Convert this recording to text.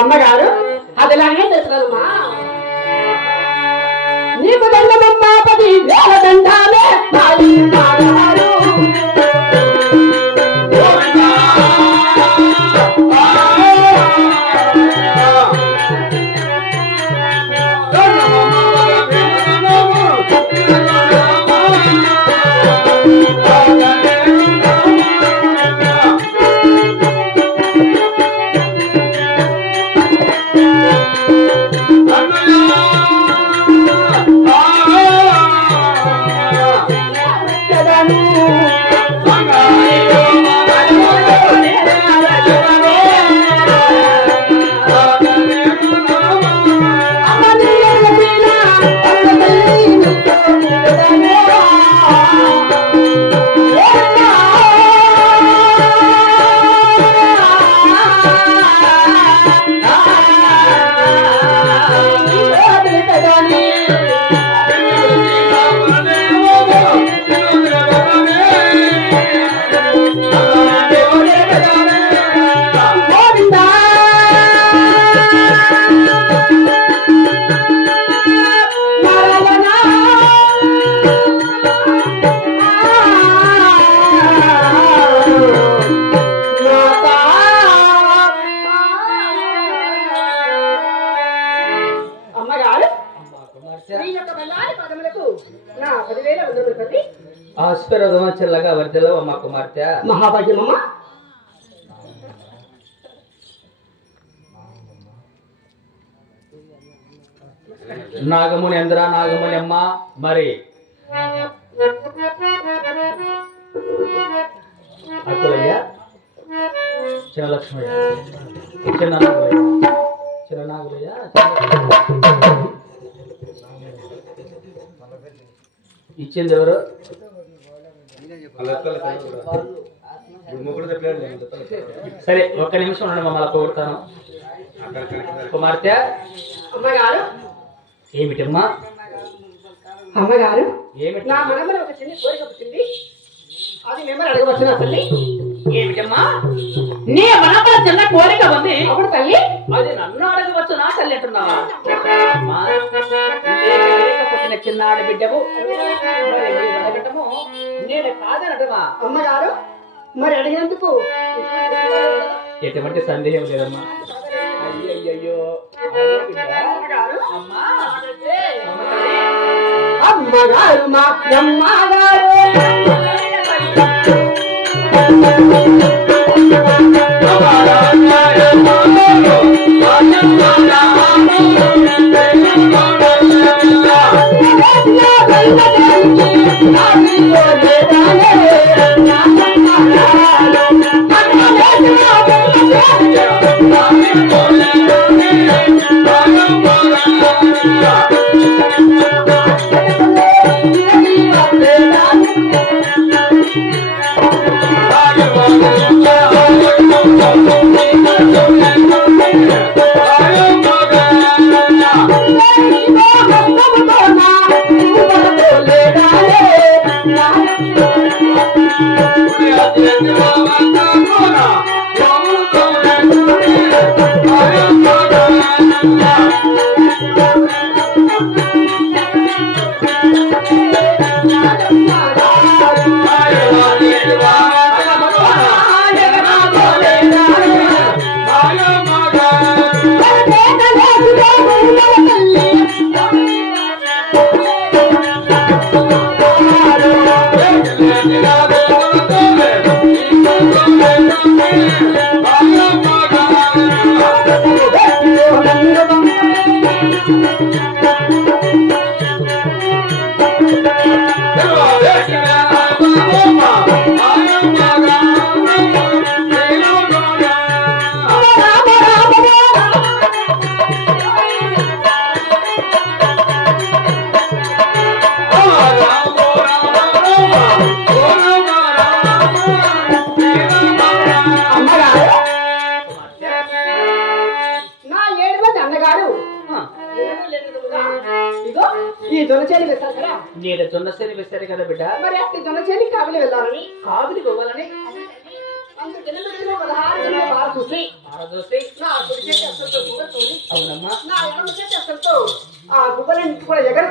అమ్మగారు అదిలాగే తెలుసుకదమ్మా నీకు దండమమ్మా 10,000 దండాలే చెల్లగా వర్దలో అమ్మ కుమార్తె మహాభాగ్యమమ్మ నాగముని ఎంద్ర నాగముని అమ్మ మరి అక్కలయ్య చిన్న లక్ష్మయ్య చిన్న నాగులయ్య చిన్న నాగులయ్య ఇచ్చింది ఎవరు సరే ఒక్క నిమిషం ఉండండి మమ్మల్ని పోగొడతాను కుమార్తె అమ్మగారు ఏమిటమ్మా అమ్మగారు ఏమిటి నా మనమల ఒక చిన్న కోరిక పుట్టింది అది మిమ్మల్ని అడగవచ్చునా తల్లి ఏమిటమ్మా నీ మనమల చిన్న కోరిక ఉంది అప్పుడు తల్లి అది నన్ను అడగవచ్చు నా తల్లి అంటున్నావా పుట్టిన చిన్నాడు బిడ్డవు అడగటము నేను కాదనటమా అమ్మగారు మరి అడిగినందుకు ఎటువంటి సందేహం లేదమ్మా అయ్యయ్యో అమ్మగారు మా అమ్మగారు ఈ జొన్న చేను వేస్తారు కదా నేను జొన్న సేని వేశారు కదా బిడ్డ మరి అట్టి జొన్న చేని కావిలి వెళ్ళాలని కావిలి పోవాలని అందుకని మీరు 16 జొన్న బాగా చూసి చూసి నా కుడి చేతి అసలుతో గుబ్బతోని అవునమ్మా నా ఎడమ చేతి అసలుతో ఆ గుబ్బలన్నింటి కూడా ఎగర